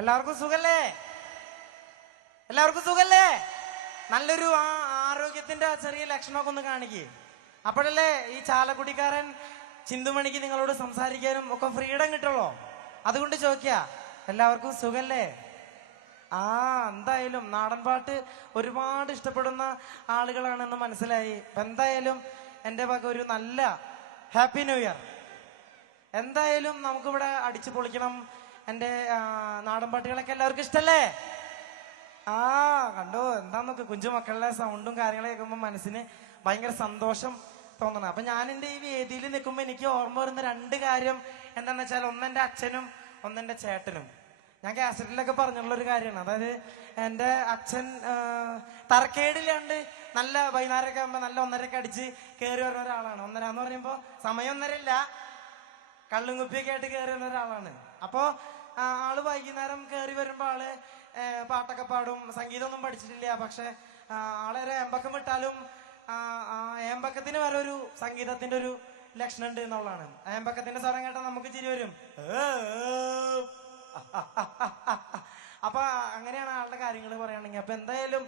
എല്ലാവർക്കും സുഖല്ലേ? എല്ലാവർക്കും സുഖല്ലേ? നല്ലൊരു ആരോഗ്യത്തിന്റെ ചെറിയ ലക്ഷണമൊക്കെ ഒന്ന് കാണിക്കേ. അപ്പോഴല്ലേ ഈ ചാലക്കുടിക്കാരൻ ചിന്തുമണിക്ക് നിങ്ങളോട് സംസാരിക്കാനും ഒക്കെ ഫ്രീഡം കിട്ടുള്ളൂ. അതുകൊണ്ട് ചോദിക്ക, എല്ലാവർക്കും സുഖല്ലേ? എന്തായാലും നാടൻ പാട്ട് ഒരുപാട് ഇഷ്ടപ്പെടുന്ന ആളുകളാണെന്ന് മനസ്സിലായി. എന്തായാലും എൻ്റെ വക ഒരു നല്ല ഹാപ്പി ന്യൂ ഇയർ. എന്തായാലും നമുക്കിവിടെ അടിച്ചു പൊളിക്കണം. എൻ്റെ നാടൻ പാട്ടുകളൊക്കെ എല്ലാവർക്കും ഇഷ്ടല്ലേ? കണ്ടോ എന്താന്നൊക്കെ കുഞ്ചു മക്കളുടെ സൗണ്ടും കാര്യങ്ങളൊക്കെ കേൾക്കുമ്പോൾ മനസ്സിന് ഭയങ്കര സന്തോഷം തോന്നണം. അപ്പൊ ഞാൻ എൻ്റെ ഈ വേദിയിൽ നിൽക്കുമ്പോൾ എനിക്ക് ഓർമ്മ വരുന്ന രണ്ട് കാര്യം എന്താന്ന് വെച്ചാൽ, ഒന്നെൻ്റെ അച്ഛനും ഒന്നെൻ്റെ ചേട്ടനും. ഞാൻ കാസറ്റിലൊക്കെ പറഞ്ഞുള്ളൊരു കാര്യമാണ്. അതായത് എൻ്റെ അച്ഛൻ തറക്കേടില്ലാണ്ട് നല്ല വൈകുന്നേരമൊക്കെ ആകുമ്പോൾ നല്ല ഒന്നരയൊക്കെ അടിച്ച് കയറി വരുന്ന ഒരാളാണ്. ഒന്നര എന്ന് പറയുമ്പോൾ സമയം ഒന്നരയില്ല, കള്ളും കുപ്പിയൊക്കെ ആയിട്ട് കയറി വരുന്ന ഒരാളാണ്. അപ്പോൾ ആള് വൈകുന്നേരം കയറി വരുമ്പോൾ ആള് പാട്ടൊക്കെ പാടും. സംഗീതമൊന്നും പഠിച്ചിട്ടില്ല, പക്ഷെ ആളൊരു ഏമ്പക്കം വിട്ടാലും ഏമ്പക്കത്തിന് വരെ ഒരു സംഗീതത്തിന്റെ ഒരു ലക്ഷണം ഉണ്ട് എന്നുള്ളതാണ്. ഏമ്പക്കത്തിന്റെ സ്വരം കേട്ടാൽ നമുക്ക് ചിരി വരും. അപ്പൊ അങ്ങനെയാണ് ആളുടെ കാര്യങ്ങൾ പറയുകയാണെങ്കിൽ. അപ്പൊ എന്തായാലും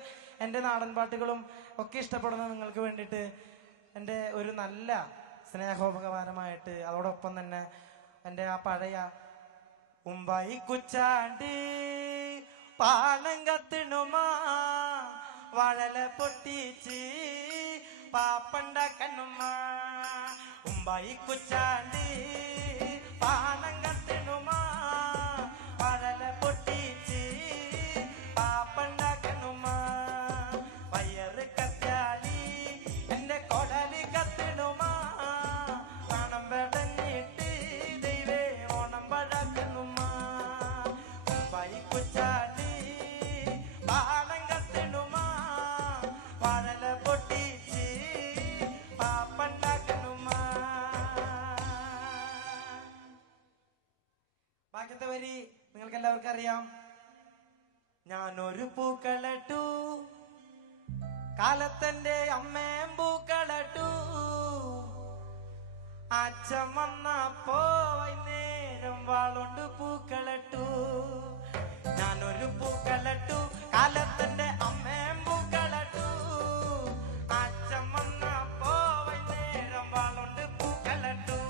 എൻ്റെ നാടൻ പാട്ടുകളും ഒക്കെ ഇഷ്ടപ്പെടുന്ന നിങ്ങൾക്ക് വേണ്ടിയിട്ട് എൻ്റെ ഒരു നല്ല സ്നേഹോപകാരമായിട്ട്, അതോടൊപ്പം തന്നെ എൻ്റെ ആ പഴയ ഉമ്പായി കുച്ചാണ്ട് പാണം കത്തിണുമാ വഴല പൊട്ടിച്ച് പാപ്പണ്ടാക്കണുമാ, ഉമ്പായി കുച്ചാണ്ട് പാണം കത്തിണുമാ വഴല പൊട്ടിച്ച് പാപ്പണ്ടാക്കണുമാ, വയറ് കത്താലി എന്റെ കൊടലി കത്തിണുമാ, പണം വെടഞ്ഞിട്ട് ദൈവേ ഓണം പഴക്കണുമാ, ഉമ്പായി കുച്ചാണ്ട് പാണം കത്തിണുമാ വഴല പൊട്ടിച്ച് പാപ്പണ്ടാക്കണുമാ. ബാക്കിയത്തെ വരി നിങ്ങൾക്ക് എല്ലാവർക്കും അറിയാം. ഞാനൊരു പൂക്കളട്ടു, കാലത്തന്റെ അമ്മയും പൂക്കളട്ടു, അച്ഛൻ വന്നപ്പോ വൈകുന്നേരം വാളുണ്ട് പൂക്കളട്ടു. ഞാനൊരു പൂക്കളട്ടു, കാലത്തന്റെ അമ്മയും പൂക്കളട്ടു, അച്ഛൻ വന്നപ്പോ വൈകുന്നേരം വാളുണ്ട് പൂക്കളട്ടു.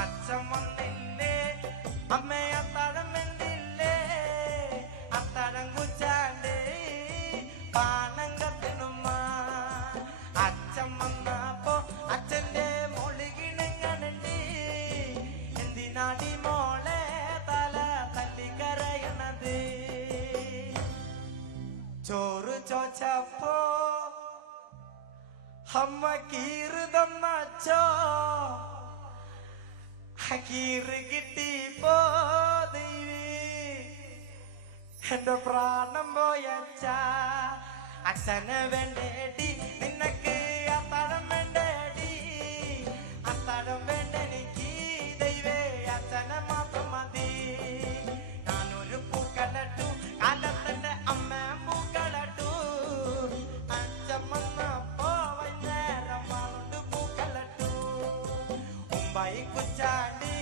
അച്ഛൻ വന്നില്ലേ അമ്മേ അത്താഴം വെന്തില്ലേ, അത്താഴം കുച്ചാണ്ട് പാണം കത്തിനുമ്മ. അച്ഛൻ വന്നപ്പോ അച്ഛന്റെ മൊളികിണങ്ങണുണ്ട്, എന്തിനാടി മോളെ തല തല്ലിക്കരയണത്. ചോറ് ചോച്ചപ്പോ അമ്മ കീറ് തന്നച്ചോ, കീറ് കിട്ടിപ്പോ ദൈവേ എന്റെ പ്രാണം പോയച്ച. അച്ഛനെ വേണ്ടേടി നിനക്ക് അത്താഴം വേണ്ടേടി, അത്താഴം വേണ്ടെനിക്ക് ദൈവേ അച്ഛനെ മാത്രം മതി. ഞാനൊരു പൂക്കളട്ടു, കാലത്തന്റെ അമ്മ പൂക്കളട്ടു, അച്ഛൻ വന്നപ്പോ വൈകുന്നേരം വാളുണ്ട് പൂക്കളട്ടു. ഉമ്പായി കുച്ചാണ്ടി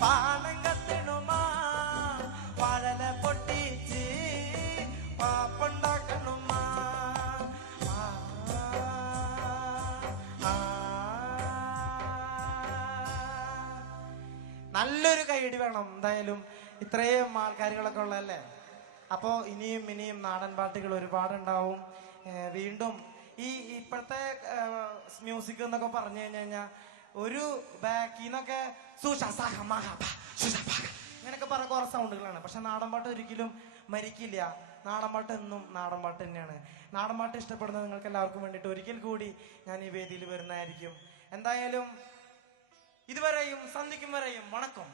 പാണം കത്തിണുമാ വഴല പൊട്ടിച്ച് പാപ്പുണ്ടാക്കണുമാ. നല്ലൊരു കൈയടി വേണം. എന്തായാലും ഇത്രയും ആൾക്കാരുകളൊക്കെ ഉള്ളതല്ലേ. അപ്പോ ഇനിയും ഇനിയും നാടൻ പാട്ടുകൾ ഒരുപാടുണ്ടാവും. വീണ്ടും ഈ ഇപ്പോഴത്തെ മ്യൂസിക് എന്നൊക്കെ പറഞ്ഞു കഴിഞ്ഞാൽ ഒരു ബാക്കിന്നൊക്കെ ഇങ്ങനെയൊക്കെ പറഞ്ഞ കുറെ സൗണ്ടുകളാണ്. പക്ഷെ നാടൻ പാട്ട് ഒരിക്കലും മരിക്കില്ല. നാടൻ പാട്ട് എന്നും നാടൻ പാട്ട് തന്നെയാണ്. നാടൻ പാട്ട് ഇഷ്ടപ്പെടുന്ന നിങ്ങൾക്ക് എല്ലാവർക്കും വേണ്ടിയിട്ട് ഒരിക്കൽ കൂടി ഞാൻ ഈ വേദിയിൽ വരുന്നതായിരിക്കും. എന്തായാലും ഇതുവരെയും സന്ധിക്കും വരെയും വണക്കം.